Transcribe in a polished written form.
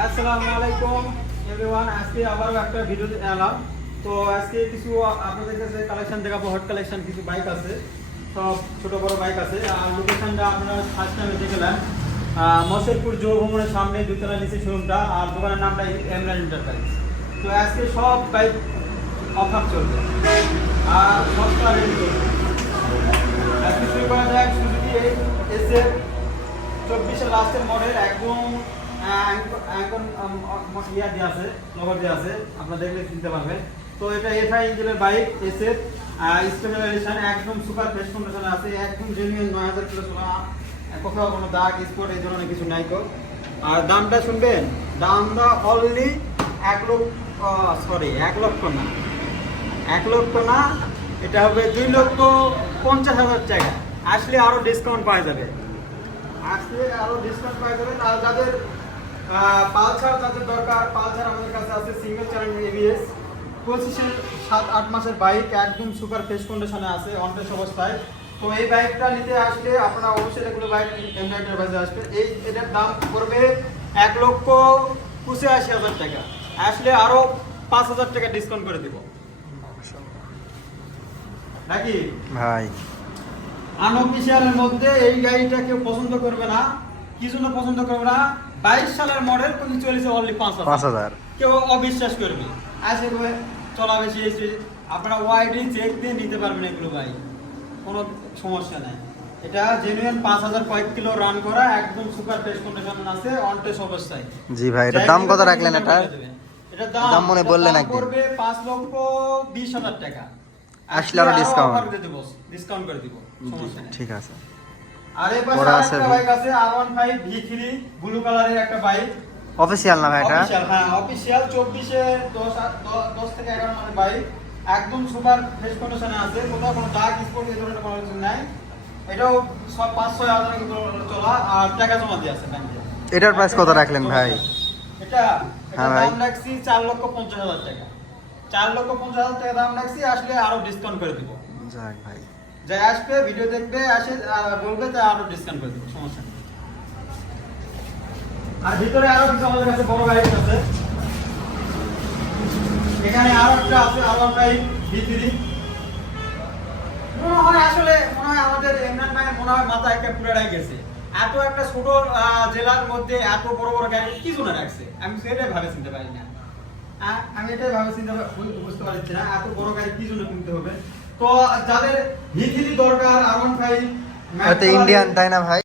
আসসালামু আলাইকুম এভরিওয়ান, আজকে আবারও একটা ভিডিওতে এলাম। তো আজকে কিছু আপনাদের কাছে কালেকশন দেখাবো। হট কালেকশন কিছু বাইক আছে, সব ছোট বড় বাইক আছে। আর লোকেশনটা আপনারা ফার্স্ট টাইমে দেখলেন মশেরপুর যুব ভবনের সামনে দুতলা নিচে শোরুমটা, আর দোকানের নামটা এমরান এন্টারপ্রাইজ। তো আজকে সব বাইক অফার চলবে আর সস্তা রেট চলবে। আজকে শুরু করা যাক সুজুকি এসএফ 24-এর লাস্টের মডেল। একদম এখন ইয়া দিয়ে আছে, লগার দিয়ে আছে, আপনারা দেখলে চিনতে পারবেন। তো এটা এফআই ইঞ্জিনের বাইক এসএফ স্পেশাল এডিশন, একদম সুপার ফ্রেশ কন্ডিশনে আছে, একদম জেনুইন 9000 কিলো চলা, কোথাও কোনো দাগ স্পট এই ধরনের কিছু নাই কো। আর দামটা শুনবেন, দামটা অনলি 1 লক্ষ না, 1 লক্ষ না, এটা হবে 2,50,000 টাকা। আসলে আরো ডিসকাউন্ট পাওয়া যাবে, আসলে আরো ডিসকাউন্ট পাওয়া যাবে। আর যাদের পালসার যাদের দরকার, পালসার আমাদের কাছে আছে সিঙ্গেল চ্যানেল এবিএস 7-8 মাসের বাইক, একদম সুপার ফ্রেশ কন্ডিশনে আছে, অনটেস্ট অবস্থায়। তো এই বাইকটা নিতে আসলে আপনারা অবশ্যই এগুলো বাইক এমরাইডার বাজে আসবে। এটার দাম পড়বে 1,85,000 টাকা। আসলে আরো 5,000 টাকা ডিসকাউন্ট করে দিব নাকি ভাই। আনঅফিশিয়ালের মধ্যে এই গাড়িটা কেউ পছন্দ করবে না। কি জন্য পছন্দ করবে না? 22 সালের মডেল, কিন্তু চলেছে অনলি 5,000। কেউ অবিশ্বাস করবে, আসে চলা বেশি এসে আপনারা ওয়াইডি চেক দিয়ে নিতে পারবেন এগুলো ভাই, কোনো সমস্যা নাই। এটা জেনুইন 5,000 কয়েক কিলো রান করা, একদম সুপার ফ্রেশ কন্ডিশন আছে, অন টেস্ট অবস্থায়। জি ভাই, এটার দাম কত রাখলেন? এটার দাম মনে বললেন একদিন পড়বে 5,20,000 টাকা। আসলে আরো ডিসকাউন্ট করে দিব, সমস্যা নেই। ঠিক আছে। আর এই পাশে আরেকটা বাইক আছে R15 V3 ব্লু কালারের একটা বাইক, অফিশিয়াল না ভাই? এটা অফিশিয়াল, হ্যাঁ অফিশিয়াল। 24-10 থেকে 11 মানে বাইক, একদম সুপার ফ্রেশ কন্ডিশনে আছে, কোথাও কোনো দাগ স্পট এই ধরনের কোনো কিছু নাই। এটাও 5-6 হাজার কিলো চলা, আর টাকা জমা দিয়ে আছে ব্যাংকে। এটার প্রাইস কত রাখলেন ভাই? এটা হ্যাঁ ভাই, দাম রাখছি 4,50,000 টাকা। 4,50,000 টাকা দাম রাখছি, আসলে আরো ডিসকাউন্ট করে দিব। যাক ভাই, যাই আসবে, ভিডিও দেখবে, আসে বলবে, তাই আরো ডিসকাউন্ট করে দিব, সমস্যা নেই। আর ভিতরে আরো কিছু আমাদের কাছে বড় গাড়ি আছে। এখানে আরো একটা আছে R15 V3। মনে হয় আমাদের ইমরান ভাইয়ের মনে হয় মাথা একটা পুরাটাই গেছে। এত একটা ছোট জেলার মধ্যে এত বড় বড় গাড়ি কি জন্য রাখছে, আমি সেটাই ভাবে চিনতে পারি না। আমি এটাই ভাবে চিন্তা বুঝতে পারছি না, এত বড় গাড়ি কি জন্য কিনতে হবে। তো যাদের V3 দরকার, R15 এটা ইন্ডিয়ান তাই না ভাই?